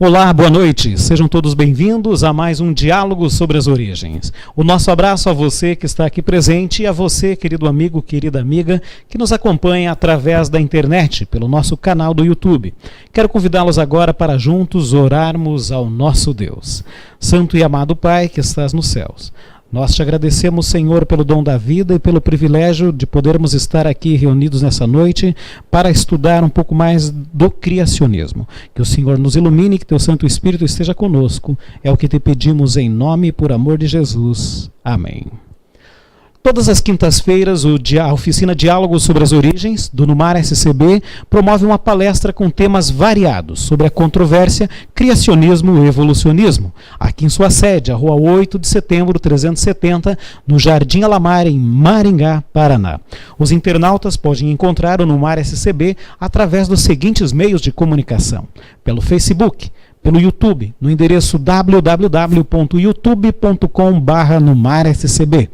Olá, boa noite. Sejam todos bem-vindos a mais um Diálogo sobre as Origens. O nosso abraço a você que está aqui presente e a você, querido amigo, querida amiga, que nos acompanha através da internet, pelo nosso canal do YouTube. Quero convidá-los agora para juntos orarmos ao nosso Deus. Santo e amado Pai que estás nos céus, nós te agradecemos, Senhor, pelo dom da vida e pelo privilégio de podermos estar aqui reunidos nessa noite para estudar um pouco mais do criacionismo. Que o Senhor nos ilumine, que teu Santo Espírito esteja conosco. É o que te pedimos em nome e por amor de Jesus. Amém. Todas as quintas-feiras, a oficina Diálogos sobre as Origens, do Numar SCB, promove uma palestra com temas variados sobre a controvérsia criacionismo e evolucionismo, aqui em sua sede, a Rua 8 de Setembro, 370, no Jardim Alamar, em Maringá, Paraná. Os internautas podem encontrar o Numar SCB através dos seguintes meios de comunicação: pelo Facebook, pelo YouTube, no endereço www.youtube.com/numarscb,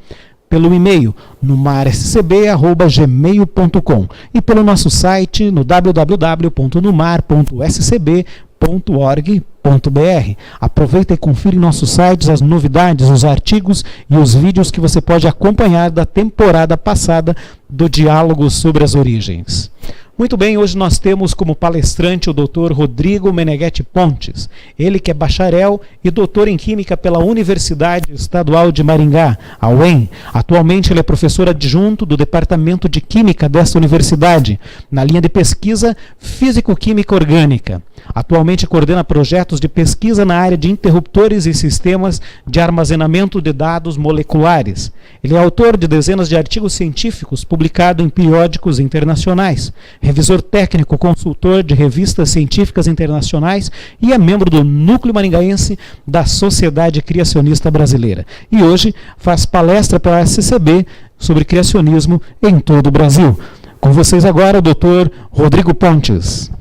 pelo e-mail numarscb@gmail.com e pelo nosso site no www.numar.scb.org.br. Aproveita e confira em nossos sites as novidades, os artigos e os vídeos que você pode acompanhar da temporada passada do Diálogo sobre as Origens. Muito bem, hoje nós temos como palestrante o Dr. Rodrigo Meneghetti Pontes, ele que é bacharel e doutor em Química pela Universidade Estadual de Maringá, a UEM. Atualmente ele é professor adjunto do Departamento de Química desta universidade, na linha de pesquisa Físico-Química Orgânica. Atualmente coordena projetos de pesquisa na área de interruptores e sistemas de armazenamento de dados moleculares. Ele é autor de dezenas de artigos científicos publicados em periódicos internacionais, revisor técnico, consultor de revistas científicas internacionais e é membro do Núcleo Maringaense da Sociedade Criacionista Brasileira. E hoje faz palestra para a SCB sobre criacionismo em todo o Brasil. Com vocês agora o Dr. Rodrigo Pontes.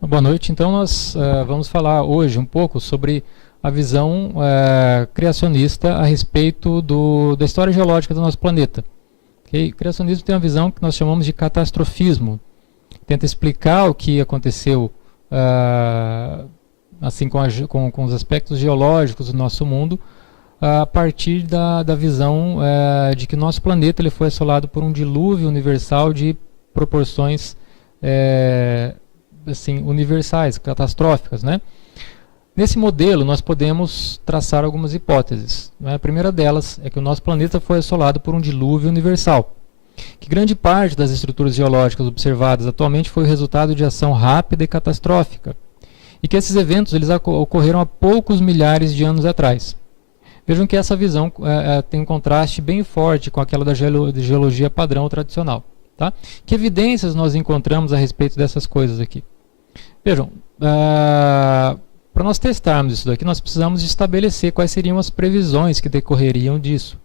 Boa noite. Então nós vamos falar hoje um pouco sobre a visão criacionista a respeito da história geológica do nosso planeta. Okay? O criacionismo tem uma visão que nós chamamos de catastrofismo. Tenta explicar o que aconteceu assim com os aspectos geológicos do nosso mundo a partir da visão de que o nosso planeta ele foi assolado por um dilúvio universal de proporções assim, universais, catastróficas, né? Nesse modelo, nós podemos traçar algumas hipóteses. Né? A primeira delas é que o nosso planeta foi assolado por um dilúvio universal, que grande parte das estruturas geológicas observadas atualmente foi o resultado de ação rápida e catastrófica, e que esses eventos eles ocorreram há poucos milhares de anos atrás. Vejam que essa visão tem um contraste bem forte com aquela da geologia padrão tradicional. Tá? Que evidências nós encontramos a respeito dessas coisas aqui? Vejam, para nós testarmos isso daqui, nós precisamos de estabelecer quais seriam as previsões que decorreriam disso.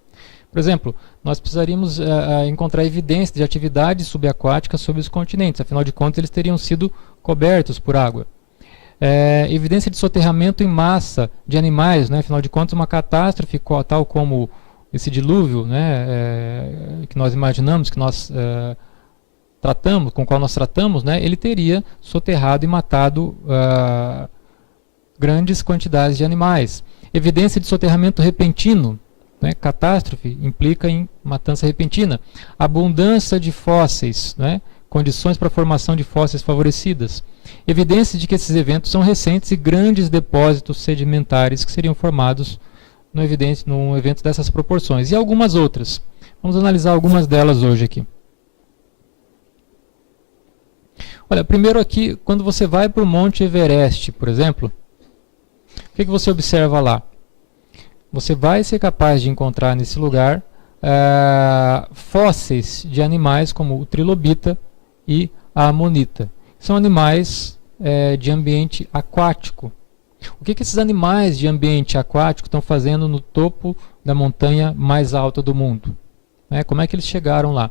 Por exemplo, nós precisaríamos encontrar evidências de atividade subaquática sobre os continentes, afinal de contas eles teriam sido cobertos por água. Evidência de soterramento em massa de animais, né? Afinal de contas uma catástrofe tal como esse dilúvio, né, que nós imaginamos, que nós tratamos, com o qual nós tratamos, né, ele teria soterrado e matado grandes quantidades de animais. Evidência de soterramento repentino, né, catástrofe implica em matança repentina. Abundância de fósseis, né, condições para a formação de fósseis favorecidas. Evidência de que esses eventos são recentes e grandes depósitos sedimentares que seriam formados num evento dessas proporções. E algumas outras. Vamos analisar algumas delas hoje aqui. Olha, primeiro aqui, quando você vai para o Monte Everest, por exemplo, o que você observa lá? Você vai ser capaz de encontrar nesse lugar fósseis de animais como o trilobita e a amonita. São animais de ambiente aquático. O que esses animais de ambiente aquático estão fazendo no topo da montanha mais alta do mundo? Como é que eles chegaram lá?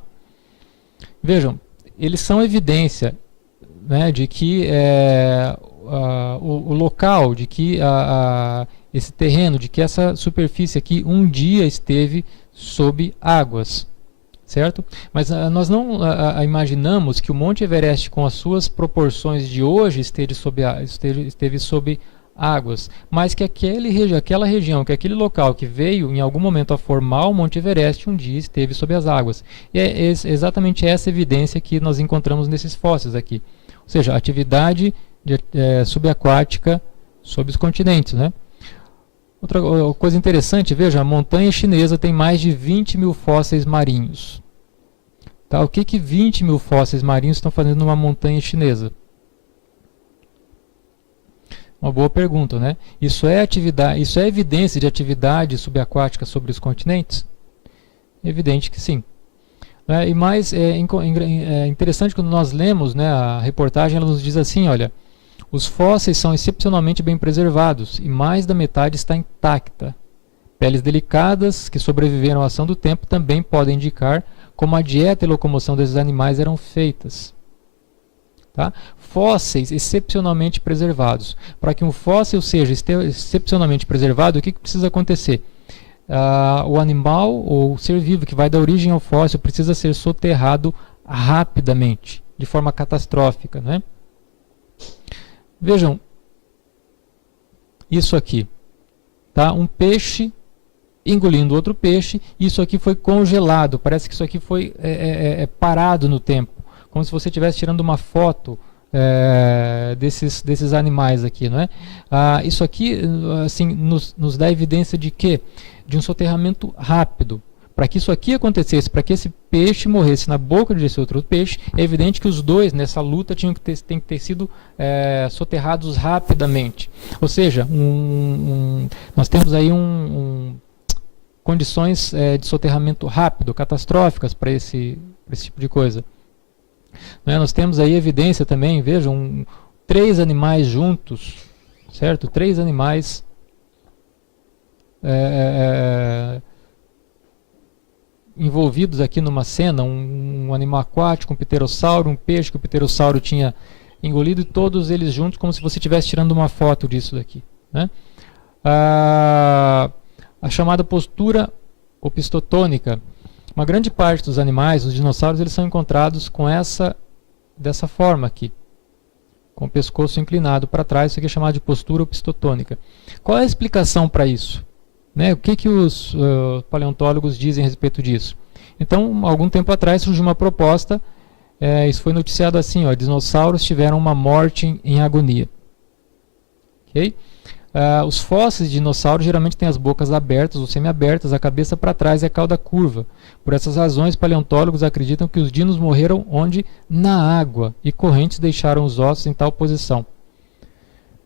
Vejam, eles são evidência, né, de que o local, de que esse terreno, de que essa superfície aqui um dia esteve sob águas. certo? Mas nós não imaginamos que o Monte Everest, com as suas proporções de hoje, esteve sob águas, mas que aquela região, que aquele local que veio em algum momento a formar o Monte Everest, um dia esteve sob as águas. E é exatamente essa evidência que nós encontramos nesses fósseis aqui. Ou seja, atividade subaquática sob os continentes, né? Outra coisa interessante, veja, a montanha chinesa tem mais de 20 mil fósseis marinhos. Tá? O que 20 mil fósseis marinhos estão fazendo numa montanha chinesa? Uma boa pergunta, né? Isso é evidência de atividade subaquática sobre os continentes? Evidente que sim. E mais interessante, quando nós lemos, né, a reportagem, ela nos diz assim, olha, os fósseis são excepcionalmente bem preservados e mais da metade está intacta. Peles delicadas que sobreviveram à ação do tempo também podem indicar como a dieta e locomoção desses animais eram feitas. Tá? Fósseis excepcionalmente preservados. Para que um fóssil seja excepcionalmente preservado, o que precisa acontecer? O animal ou o ser vivo que vai dar origem ao fóssil precisa ser soterrado rapidamente, de forma catastrófica, né? Vejam isso aqui, tá? Um peixe engolindo outro peixe, isso aqui foi congelado, parece que isso aqui foi parado no tempo, como se você estivesse tirando uma foto desses animais aqui, não é? Isso aqui assim, nos dá evidência de quê? De um soterramento rápido. Para que isso aqui acontecesse, para que esse peixe morresse na boca desse outro peixe, é evidente que os dois nessa luta têm que ter sido soterrados rapidamente. Ou seja, nós temos aí condições de soterramento rápido, catastróficas para esse tipo de coisa. Nós temos aí evidência também, vejam, 3 animais juntos, certo? 3 animais envolvidos aqui numa cena, um animal aquático, um pterossauro, um peixe que o pterossauro tinha engolido, e todos eles juntos, como se você estivesse tirando uma foto disso daqui, né? A chamada postura opistotônica. Uma grande parte dos animais, os dinossauros, eles são encontrados com dessa forma aqui, com o pescoço inclinado para trás. Isso aqui é chamado de postura opistotônica. Qual é a explicação para isso? Né? O que os paleontólogos dizem a respeito disso? Então, algum tempo atrás surgiu uma proposta, isso foi noticiado assim, ó, dinossauros tiveram uma morte em agonia. Okay? Os fósseis de dinossauros geralmente têm as bocas abertas ou semi-abertas, a cabeça para trás e a cauda curva. Por essas razões, paleontólogos acreditam que os dinos morreram onde? Na água, e correntes deixaram os ossos em tal posição.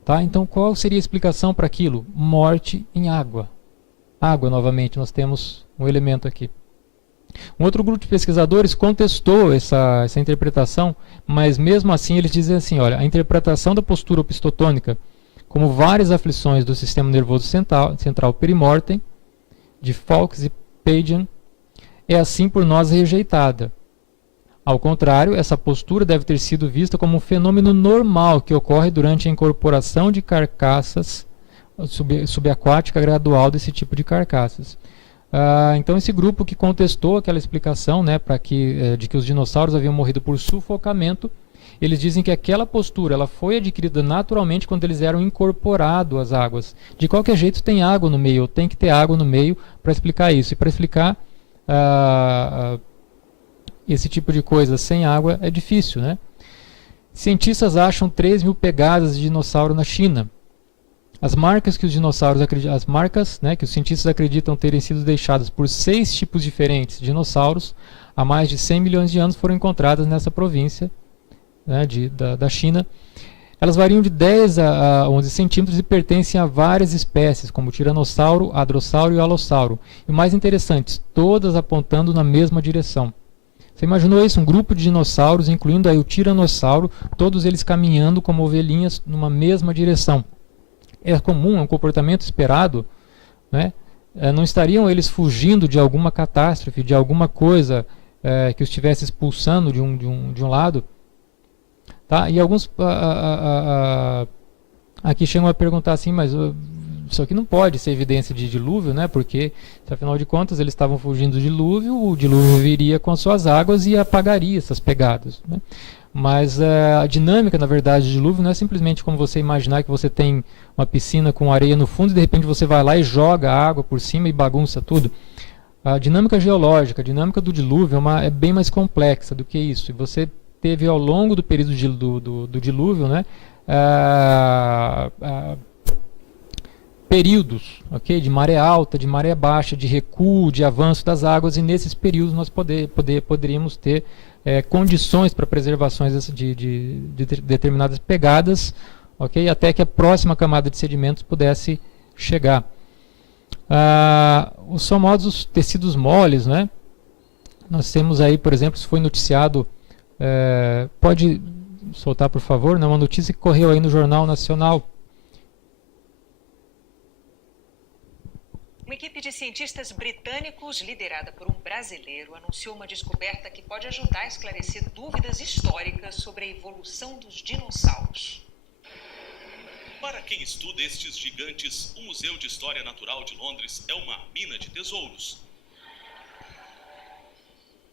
Tá? Então, qual seria a explicação para aquilo? Morte em água. Água, novamente, nós temos um elemento aqui. Um outro grupo de pesquisadores contestou essa interpretação, mas mesmo assim eles dizem assim, olha, a interpretação da postura opistotônica como várias aflições do sistema nervoso central perimortem, de Fawkes e Pagan, é assim por nós rejeitada. Ao contrário, essa postura deve ter sido vista como um fenômeno normal que ocorre durante a incorporação de carcaças subaquática gradual desse tipo de carcaças. Então esse grupo que contestou aquela explicação, né, de que os dinossauros haviam morrido por sufocamento, eles dizem que aquela postura ela foi adquirida naturalmente quando eles eram incorporados às águas. De qualquer jeito tem água no meio, ou tem que ter água no meio para explicar isso. E para explicar esse tipo de coisa sem água é difícil, né? Cientistas acham 3 mil pegadas de dinossauro na China. As marcas que os dinossauros que os cientistas acreditam terem sido deixadas por 6 tipos diferentes de dinossauros há mais de 100 milhões de anos foram encontradas nessa província, né, da China. Elas variam de 10 a 11 centímetros e pertencem a várias espécies, como o tiranossauro, hadrossauro e o alossauro. E o mais interessante, todas apontando na mesma direção. Você imaginou isso? Um grupo de dinossauros, incluindo aí o tiranossauro, todos eles caminhando como ovelhinhas numa mesma direção. É comum, é um comportamento esperado, né? Não estariam eles fugindo de alguma catástrofe, de alguma coisa que os estivesse expulsando de um lado? Tá? E alguns aqui chegam a perguntar assim, mas isso aqui não pode ser evidência de dilúvio, né? Porque, afinal de contas, eles estavam fugindo do dilúvio, o dilúvio viria com as suas águas e apagaria essas pegadas, né? Mas a dinâmica, na verdade, do dilúvio não é simplesmente como você imaginar que você tem uma piscina com areia no fundo e de repente você vai lá e joga a água por cima e bagunça tudo. A dinâmica geológica, a dinâmica do dilúvio é bem mais complexa do que isso. E você teve ao longo do período do dilúvio, né, períodos, okay, de maré alta, de maré baixa, de recuo, de avanço das águas, e nesses períodos nós poderíamos ter condições para preservações de determinadas pegadas, okay, até que a próxima camada de sedimentos pudesse chegar. Os famosos tecidos moles, né? Nós temos aí, por exemplo, isso foi noticiado, pode soltar, por favor, né? Uma notícia que correu aí no Jornal Nacional. Uma equipe de cientistas britânicos, liderada por um brasileiro, anunciou uma descoberta que pode ajudar a esclarecer dúvidas históricas sobre a evolução dos dinossauros. Para quem estuda estes gigantes, o Museu de História Natural de Londres é uma mina de tesouros.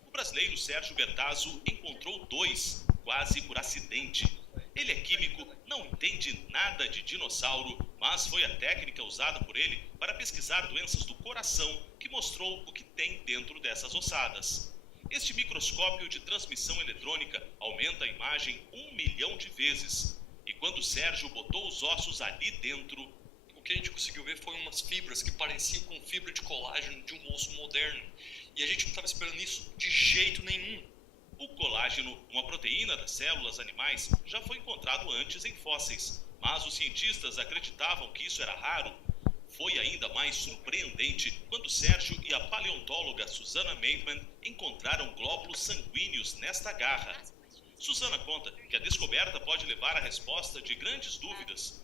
O brasileiro Sérgio Bertazzo encontrou dois, quase por acidente. Ele é químico, não entende nada de dinossauro, mas foi a técnica usada por ele para pesquisar doenças do coração que mostrou o que tem dentro dessas ossadas. Este microscópio de transmissão eletrônica aumenta a imagem 1 milhão de vezes. E quando o Sérgio botou os ossos ali dentro, o que a gente conseguiu ver foi umas fibras que pareciam com fibra de colágeno de um osso moderno. E a gente não estava esperando isso de jeito nenhum. O colágeno, uma proteína das células animais, já foi encontrado antes em fósseis, mas os cientistas acreditavam que isso era raro. Foi ainda mais surpreendente quando Sérgio e a paleontóloga Susana Maidman encontraram glóbulos sanguíneos nesta garra. Susana conta que a descoberta pode levar à resposta de grandes dúvidas.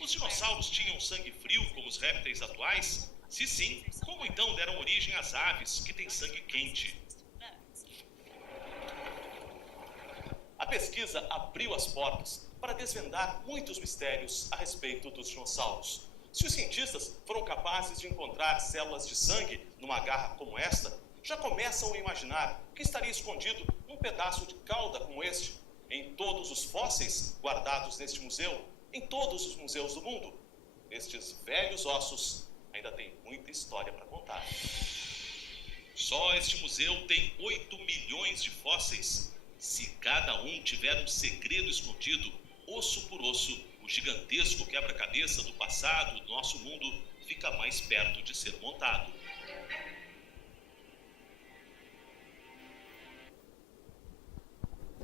Os dinossauros tinham sangue frio como os répteis atuais? Se sim, como então deram origem às aves, que têm sangue quente? A pesquisa abriu as portas para desvendar muitos mistérios a respeito dos dinossauros. Se os cientistas foram capazes de encontrar células de sangue numa garra como esta, já começam a imaginar o que estaria escondido num pedaço de cauda como este, em todos os fósseis guardados neste museu, em todos os museus do mundo. Estes velhos ossos ainda têm muita história para contar. Só este museu tem 8 milhões de fósseis. Se cada um tiver um segredo escondido, osso por osso, o gigantesco quebra-cabeça do passado do nosso mundo fica mais perto de ser montado.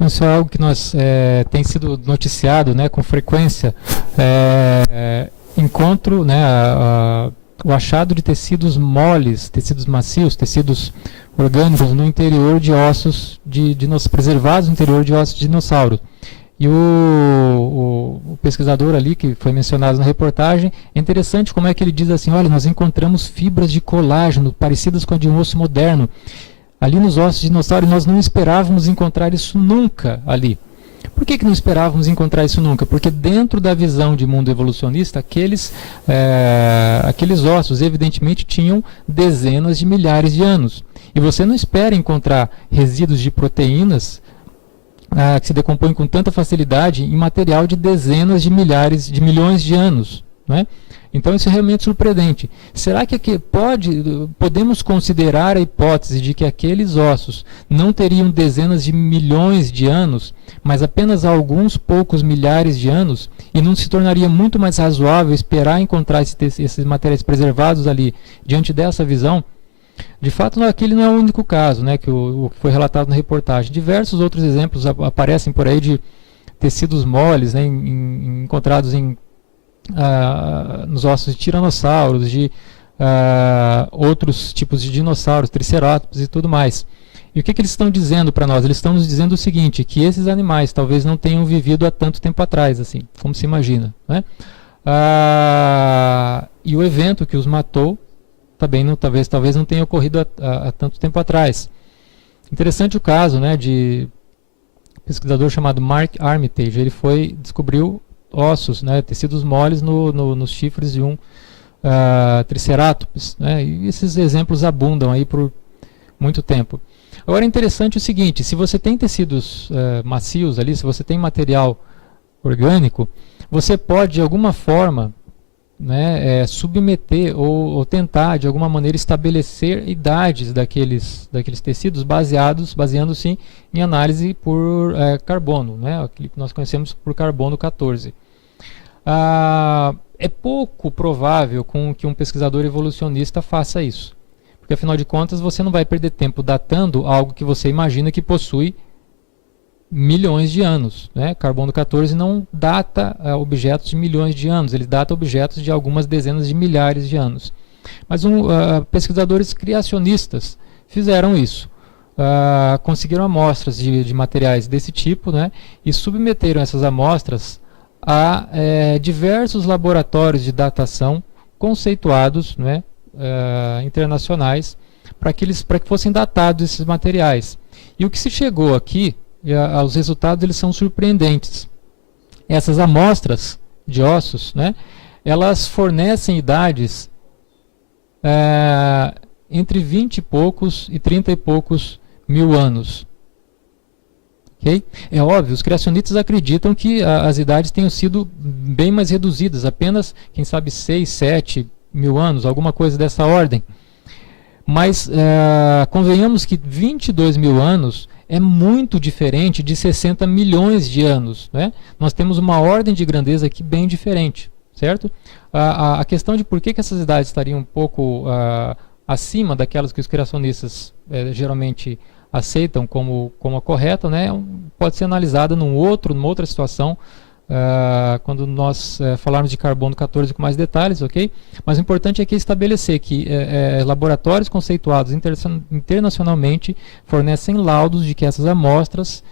Isso é algo que tem sido noticiado, né, com frequência. Encontro, né, o achado de tecidos moles, tecidos macios, tecidos orgânicos no interior de ossos preservados no interior de ossos de dinossauro. E o pesquisador ali, que foi mencionado na reportagem, é interessante como é que ele diz assim, olha, nós encontramos fibras de colágeno parecidas com a de um osso moderno ali nos ossos de dinossauro, e nós não esperávamos encontrar isso nunca ali. Por que não esperávamos encontrar isso nunca? Porque dentro da visão de mundo evolucionista, aqueles ossos evidentemente tinham dezenas de milhares de anos. E você não espera encontrar resíduos de proteínas que se decompõem com tanta facilidade em material de dezenas de milhões de anos, né? Então isso é realmente surpreendente. Será que podemos considerar a hipótese de que aqueles ossos não teriam dezenas de milhões de anos, mas apenas alguns poucos milhares de anos, e não se tornaria muito mais razoável esperar encontrar esses materiais preservados ali diante dessa visão? De fato, aquele não é o único caso, né, que foi relatado na reportagem. Diversos outros exemplos aparecem por aí de tecidos moles, né, encontrados nos ossos de tiranossauros, de outros tipos de dinossauros, tricerátops e tudo mais. E o que eles estão dizendo para nós? Eles estão nos dizendo o seguinte, que esses animais talvez não tenham vivido há tanto tempo atrás, assim, como se imagina, né? E o evento que os matou também talvez não tenha ocorrido há tanto tempo atrás. Interessante o caso, né, de um pesquisador chamado Mark Armitage. Ele descobriu ossos, né, tecidos moles nos chifres de um Triceratops, né, e esses exemplos abundam aí por muito tempo. Agora é interessante o seguinte, se você tem tecidos macios ali, se você tem material orgânico, você pode de alguma forma, né, submeter ou tentar de alguma maneira estabelecer idades daqueles tecidos baseando-se em análise por carbono, né, aquilo que nós conhecemos por carbono 14. É pouco provável que um pesquisador evolucionista faça isso, porque afinal de contas você não vai perder tempo datando algo que você imagina que possui milhões de anos, né? Carbono 14 não data objetos de milhões de anos, ele data objetos de algumas dezenas de milhares de anos. Mas pesquisadores criacionistas fizeram isso. Conseguiram amostras de materiais desse tipo, né? E submeteram essas amostras a diversos laboratórios de datação conceituados, né? Internacionais, para que fossem datados esses materiais. E o que se chegou aqui, os resultados eles são surpreendentes. Essas amostras de ossos, né, elas fornecem idades entre 20 e poucos e 30 e poucos mil anos. Okay? É óbvio, os criacionistas acreditam que as idades tenham sido bem mais reduzidas, apenas, quem sabe, 6, 7 mil anos, alguma coisa dessa ordem. Mas convenhamos que 22 mil anos é muito diferente de 60 milhões de anos, né? Nós temos uma ordem de grandeza aqui bem diferente, certo? A questão de por que essas idades estariam um pouco acima daquelas que os criacionistas geralmente aceitam como a correta, né? Pode ser analisada numa outra situação, quando nós falarmos de carbono 14 com mais detalhes, ok? Mas o importante é que estabelecer que laboratórios conceituados internacionalmente fornecem laudos de que essas amostras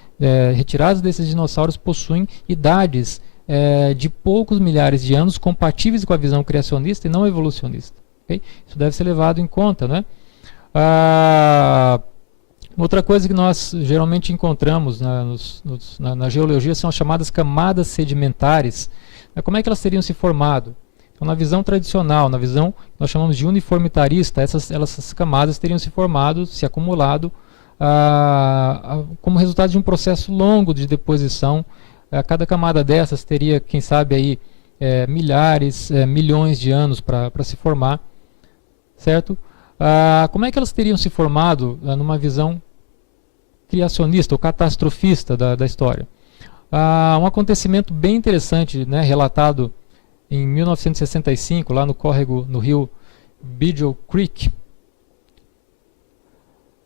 retiradas desses dinossauros possuem idades de poucos milhares de anos compatíveis com a visão criacionista e não evolucionista. Okay? Isso deve ser levado em conta, né? Outra coisa que nós geralmente encontramos na geologia são as chamadas camadas sedimentares. Como é que elas teriam se formado? Então, na visão tradicional, na visão que nós chamamos de uniformitarista, essas camadas teriam se formado, se acumulado, como resultado de um processo longo de deposição. Cada camada dessas teria, quem sabe, aí, milhares, milhões de anos para se formar, certo? Como é que elas teriam se formado numa visão criacionista ou catastrofista da história? Um acontecimento bem interessante, né, relatado em 1965, lá no córrego, no rio Beagle Creek.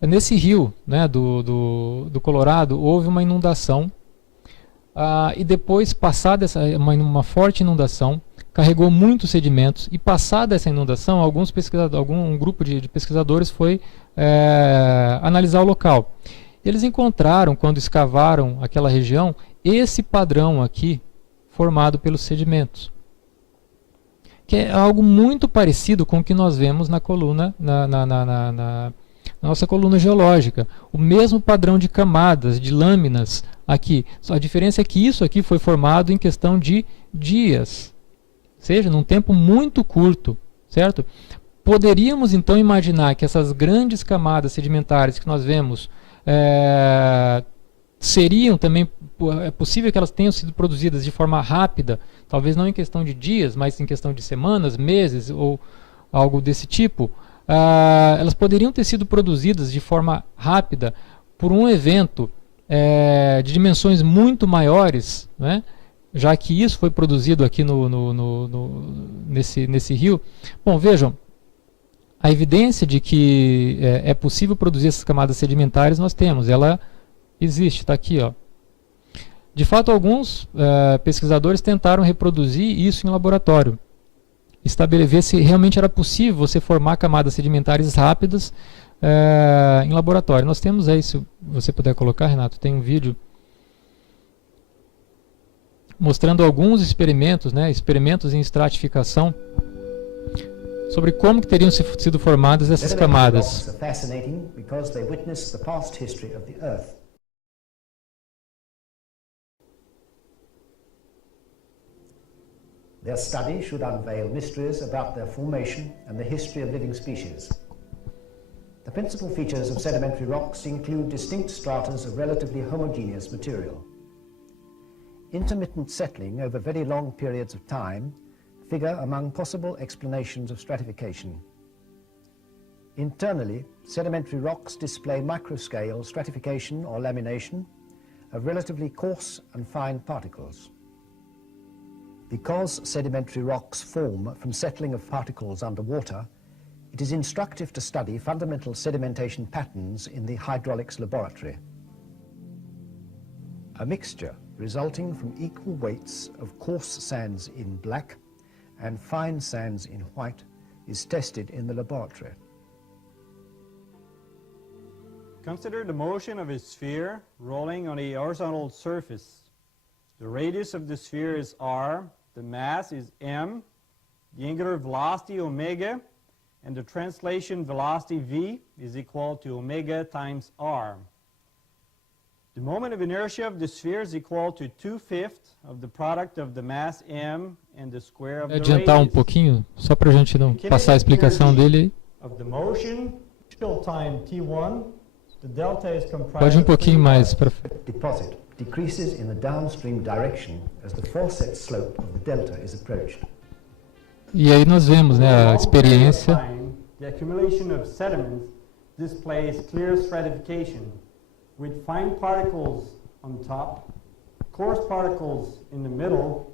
Nesse rio, né, do Colorado, houve uma inundação, e depois, passada uma forte inundação, carregou muitos sedimentos, e passada essa inundação, um grupo de pesquisadores foi analisar o local. Eles encontraram, quando escavaram aquela região, esse padrão aqui formado pelos sedimentos, que é algo muito parecido com o que nós vemos na coluna, na nossa coluna geológica. O mesmo padrão de camadas, de lâminas aqui. A diferença é que isso aqui foi formado em questão de dias, ou seja, num tempo muito curto, certo? Poderíamos então imaginar que essas grandes camadas sedimentares que nós vemos seriam também, é possível que elas tenham sido produzidas de forma rápida, talvez não em questão de dias, mas em questão de semanas, meses ou algo desse tipo. Elas poderiam ter sido produzidas de forma rápida por um evento de dimensões muito maiores, né? Já que isso foi produzido aqui nesse rio. Bom, vejam, a evidência de que é possível produzir essas camadas sedimentares nós temos, ela existe, está aqui, ó. De fato, alguns pesquisadores tentaram reproduzir isso em laboratório, estabelecer se realmente era possível você formar camadas sedimentares rápidas em laboratório. Nós temos aí, se você puder colocar, Renato, tem um vídeo mostrando alguns experimentos, né, experimentos em estratificação, sobre como que teriam sido formadas essas camadas. Their study should unveil mysteries about their formation and the history of living species. The principal features of sedimentary rocks include distinct stratas of relatively homogeneous material. Intermittent settling over very long periods of time figure among possible explanations of stratification. Internally, sedimentary rocks display microscale stratification or lamination of relatively coarse and fine particles. Because sedimentary rocks form from settling of particles underwater, it is instructive to study fundamental sedimentation patterns in the hydraulics laboratory. A mixture resulting from equal weights of coarse sands in black and fine sands in white is tested in the laboratory. Consider the motion of a sphere rolling on a horizontal surface. The radius of the sphere is r, the mass is m, the angular velocity omega, and the translation velocity v is equal to omega times r. The moment of inertia of the sphere is equal to 2/5 of the product of the mass m and the square of the Adiantar radius. pouquinho, só para a gente não passar a explicação dele. Of the motion, initial time t1, the delta is comprised Pode of pouquinho three mais parts. para Deposit decreases in the downstream direction as the foreset slope of the delta is approached. E aí nós vemos, né, a experiência. The accumulation of sediments displays clear stratification, with fine particles on top, coarse particles in the middle,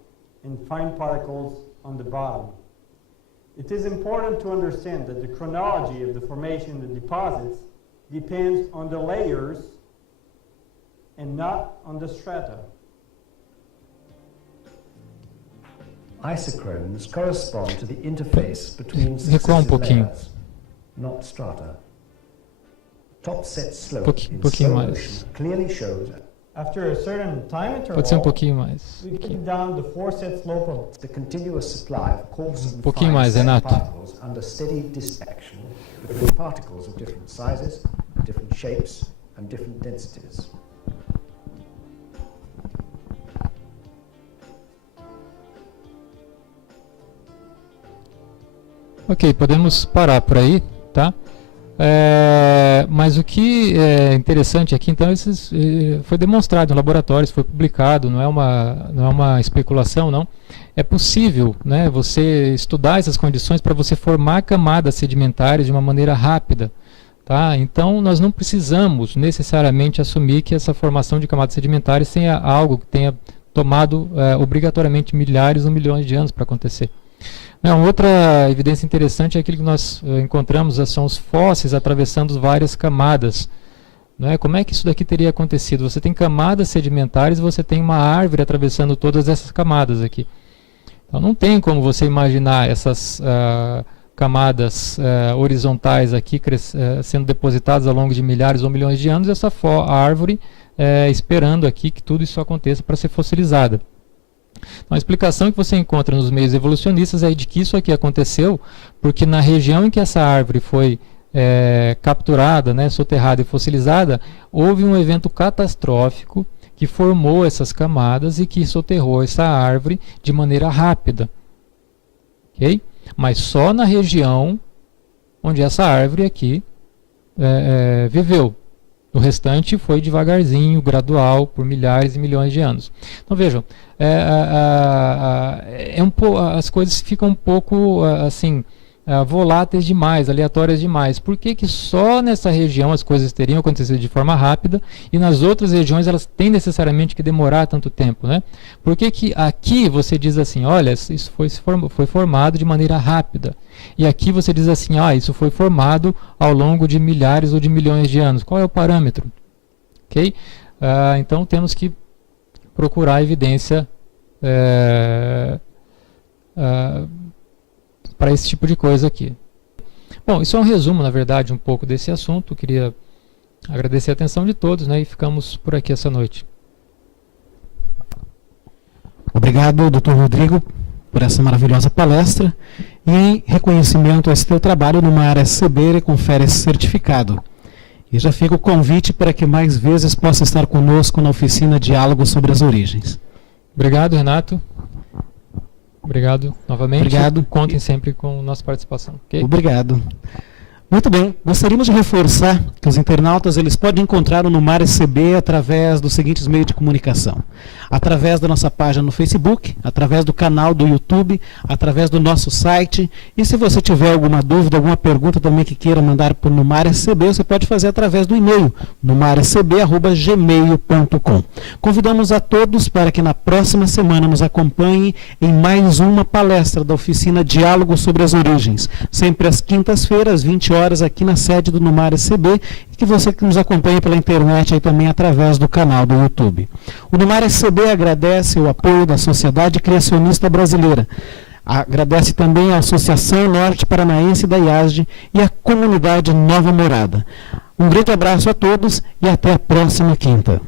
and fine particles on the bottom. It is important to understand that the chronology of the formation of the deposits depends on the layers and not on the strata. Isochrones correspond to the interface between Recuar successive pouquinho. layers, not strata. Topset slope in Pouquinho slow mais. motion clearly shows After a certain time interval, Pode ser pouquinho mais. we get down the foreset slope of the continuous supply of coarse and Pouquinho fine mais, sand Renato. particles under steady disaction between particles of different sizes, different shapes, and different densities. Ok, podemos parar por aí, tá? Mas o que é interessante aqui, então, foi demonstrado em laboratórios, foi publicado, não é uma especulação, não. É possível, né, você estudar essas condições para você formar camadas sedimentares de uma maneira rápida. Tá? Então, nós não precisamos necessariamente assumir que essa formação de camadas sedimentares tenha algo que tenha tomado obrigatoriamente milhares ou milhões de anos para acontecer. Outra evidência interessante é aquilo que nós encontramos, são os fósseis atravessando várias camadas. Como é que isso daqui teria acontecido? Você tem camadas sedimentares e você tem uma árvore atravessando todas essas camadas aqui. Então não tem como você imaginar essas camadas horizontais aqui sendo depositadas ao longo de milhares ou milhões de anos, e essa árvore esperando aqui que tudo isso aconteça para ser fossilizada. Então, a explicação que você encontra nos meios evolucionistas é de que isso aqui aconteceu porque na região em que essa árvore foi capturada, soterrada e fossilizada, houve um evento catastrófico que formou essas camadas e que soterrou essa árvore de maneira rápida. Okay? Mas só na região onde essa árvore aqui viveu. O restante foi devagarzinho, gradual, por milhares e milhões de anos. Então vejam, as coisas ficam um pouco assim, voláteis demais, aleatórias demais. Por que só nessa região as coisas teriam acontecido de forma rápida e nas outras regiões elas têm necessariamente que demorar tanto tempo? Por que aqui você diz assim, olha, isso foi formado de maneira rápida, e aqui você diz assim, isso foi formado ao longo de milhares ou de milhões de anos? Qual é o parâmetro? Okay? Então temos que procurar evidência para esse tipo de coisa aqui. Bom, isso é um resumo, na verdade, um pouco desse assunto. Queria agradecer a atenção de todos, e ficamos por aqui essa noite. Obrigado, Dr. Rodrigo, por essa maravilhosa palestra. E em reconhecimento a esse teu trabalho, numa área SCB, ele confere esse certificado. E já fica o convite para que mais vezes possa estar conosco na oficina Diálogo sobre as Origens. Obrigado, Renato. Obrigado novamente. Obrigado. Contem sempre com nossa participação. Okay? Obrigado. Muito bem, gostaríamos de reforçar que os internautas eles podem encontrar o Numar SCB através dos seguintes meios de comunicação. Através da nossa página no Facebook, através do canal do YouTube, através do nosso site. E se você tiver alguma dúvida, alguma pergunta também que queira mandar para o Numar SCB, você pode fazer através do e-mail numarscb@gmail.com. Convidamos a todos para que na próxima semana nos acompanhem em mais uma palestra da oficina Diálogo sobre as Origens, sempre às quintas-feiras, 20 horas, aqui na sede do Numar SCB, e que você que nos acompanha pela internet aí também através do canal do YouTube. O Numar SCB agradece o apoio da Sociedade Criacionista Brasileira. Agradece também a Associação Norte Paranaense da IASD e a Comunidade Nova Morada. Um grande abraço a todos e até a próxima quinta.